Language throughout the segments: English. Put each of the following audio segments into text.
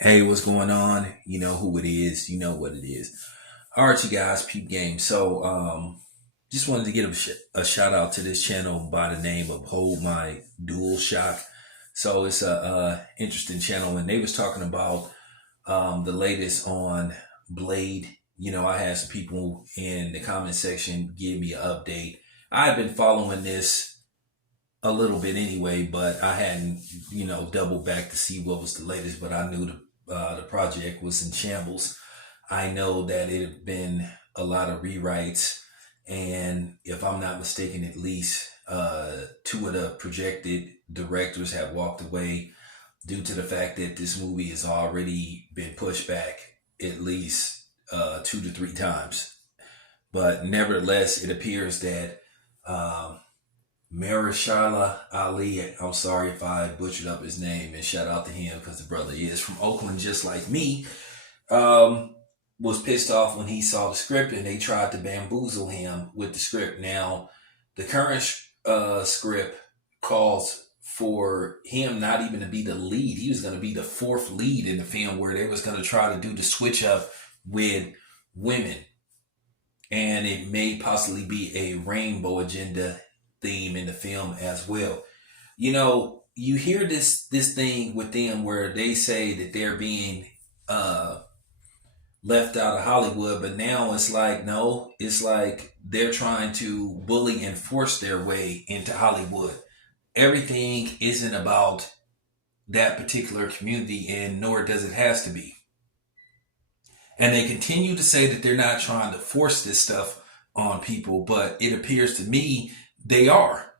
Hey, what's going on? You know who it is. You know what it is. All right, you guys, peep game. Just wanted to give a shout out to this channel by the name of Hold My Dual Shock. So it's a interesting channel, and they was talking about the latest on Blade. I had some people in the comment section give me an update. I've been following this a little bit anyway, but I hadn't, doubled back to see what was the latest. But I knew the project was in shambles. I know that it had been a lot of rewrites, and if I'm not mistaken, at least two of the projected directors have walked away due to the fact that this movie has already been pushed back at least 2 to 3 times. But nevertheless, it appears that um, Marishala Ali, I'm sorry if I butchered up his name, and shout out to him because the brother is from Oakland just like me, um, was pissed off when he saw the script and they tried to bamboozle him with the script. Now, the current script calls for him not even to be the lead. He was going to be the fourth lead in the film, where they was going to try to do the switch up with women, and it may possibly be a rainbow agenda theme in the film as well. You hear this thing with them where they say that they're being uh left out of Hollywood, but now it's like, no, it's like they're trying to bully and force their way into Hollywood. Everything isn't about that particular community, and nor does it has to be. And they continue to say that they're not trying to force this stuff on people, but it appears to me they are.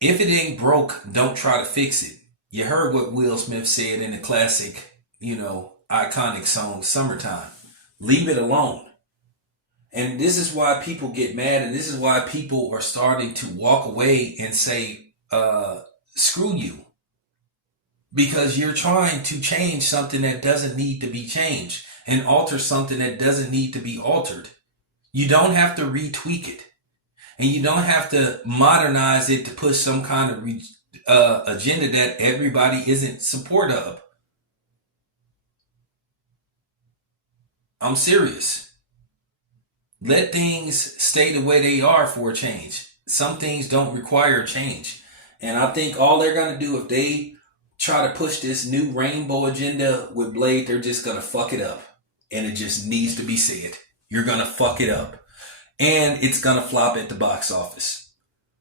If it ain't broke, don't try to fix it. You heard what Will Smith said in the classic, iconic song Summertime. Leave it alone. And this is why people get mad, and this is why people are starting to walk away and say, screw you. Because you're trying to change something that doesn't need to be changed and alter something that doesn't need to be altered. You don't have to retweak it. And you don't have to modernize it to push some kind of agenda that everybody isn't support of. I'm serious. Let things stay the way they are for a change. Some things don't require change. And I think all they're going to do, if they try to push this new rainbow agenda with Blade, they're just going to fuck it up. And it just needs to be said. You're going to fuck it up. And it's going to flop at the box office.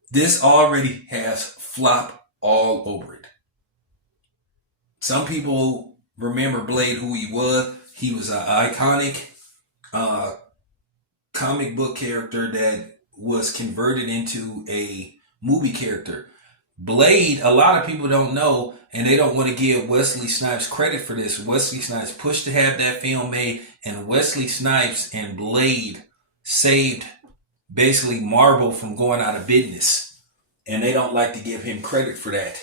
This already has flop all over it. Some people remember Blade, who he was. He was an iconic uh, comic book character that was converted into a movie character. Blade, a lot of people don't know, and they don't want to give Wesley Snipes credit for this. Wesley Snipes pushed to have that film made, and Wesley Snipes and Blade saved basically Marvel from going out of business. And they don't like to give him credit for that.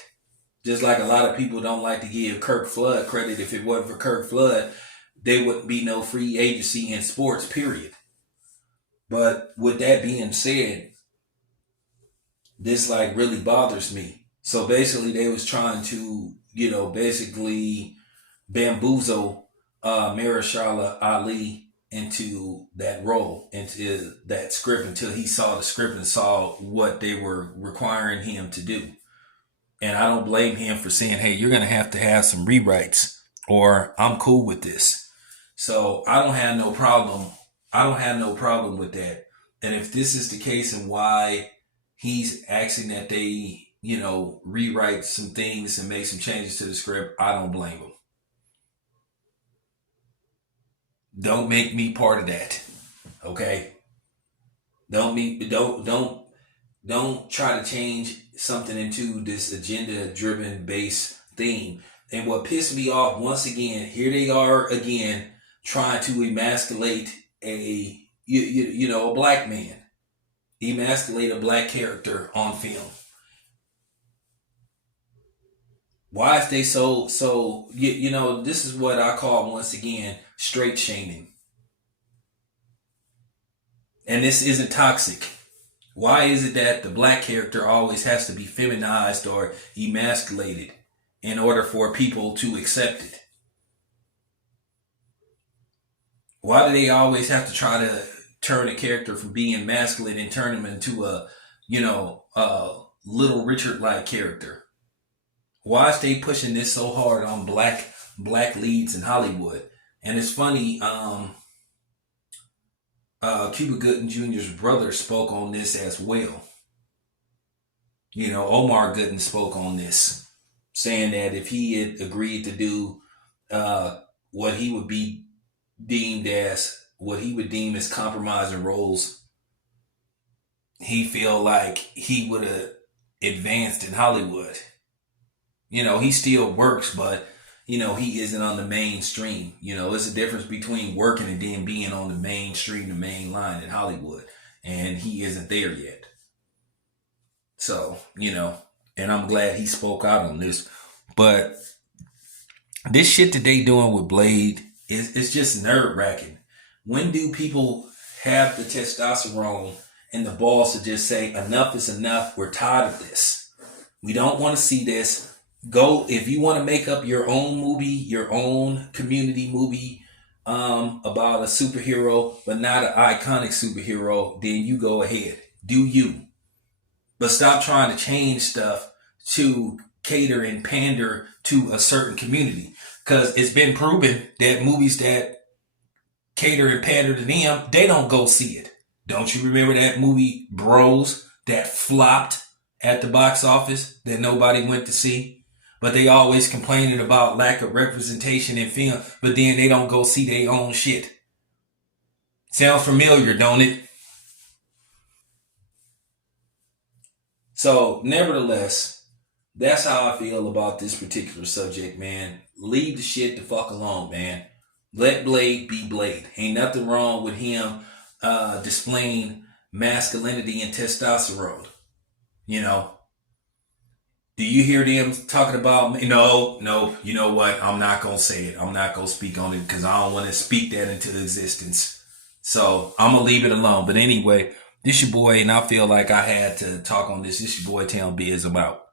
Just like a lot of people don't like to give Kirk Flood credit. If it wasn't for Kirk Flood, there wouldn't be no free agency in sports, period. But with that being said, this like really bothers me. So basically they was trying to, basically bamboozle Marishala Ali into that role, into that script, until he saw the script and saw what they were requiring him to do. And I don't blame him for saying, hey, you're going to have some rewrites, or I'm cool with this. So I don't have no problem. I don't have no problem with that. And if this is the case, and why he's asking that they, rewrite some things and make some changes to the script, I don't blame him. Don't make me part of that. Okay? Don't try to change something into this agenda driven base theme. And what pissed me off, once again, here they are again trying to emasculate a black man, emasculate a black character on film. Why is they so this is what I call, once again, straight shaming. And this isn't toxic. Why is it that the black character always has to be feminized or emasculated? in order for people to accept it? Why do they always have to try to turn a character from being masculine and turn him into a, little Richard like character? Why is they pushing this so hard on black leads in Hollywood? And it's funny, Cuba Gooding Jr.'s brother spoke on this as well. Omar Gooding spoke on this, saying that if he had agreed to do what he would deem as compromising roles, he feel like he would have advanced in Hollywood. He still works, but he isn't on the mainstream. It's a difference between working and then being on the mainstream, the main line in Hollywood, and he isn't there yet. So, and I'm glad he spoke out on this. But this shit that they doing with Blade it's just nerve wracking. When do people have the testosterone and the balls to just say, enough is enough, we're tired of this, we don't want to see this? Go, if you want to make up your own movie, your own community movie about a superhero, but not an iconic superhero, then you go ahead. Do you. But stop trying to change stuff to cater and pander to a certain community. Because it's been proven that movies that cater and pander to them, they don't go see it. Don't you remember that movie Bros that flopped at the box office that nobody went to see? But they always complaining about lack of representation in film, but then they don't go see their own shit. Sounds familiar, don't it? So, nevertheless, that's how I feel about this particular subject, man. Leave the shit the fuck alone, man. Let Blade be Blade. Ain't nothing wrong with him displaying masculinity and testosterone. Do you hear them talking about, no, you know what? I'm not going to say it. I'm not going to speak on it because I don't want to speak that into existence. So I'm going to leave it alone. But anyway, this your boy, and I feel like I had to talk on this. This your boy, Town Biz. I'm out.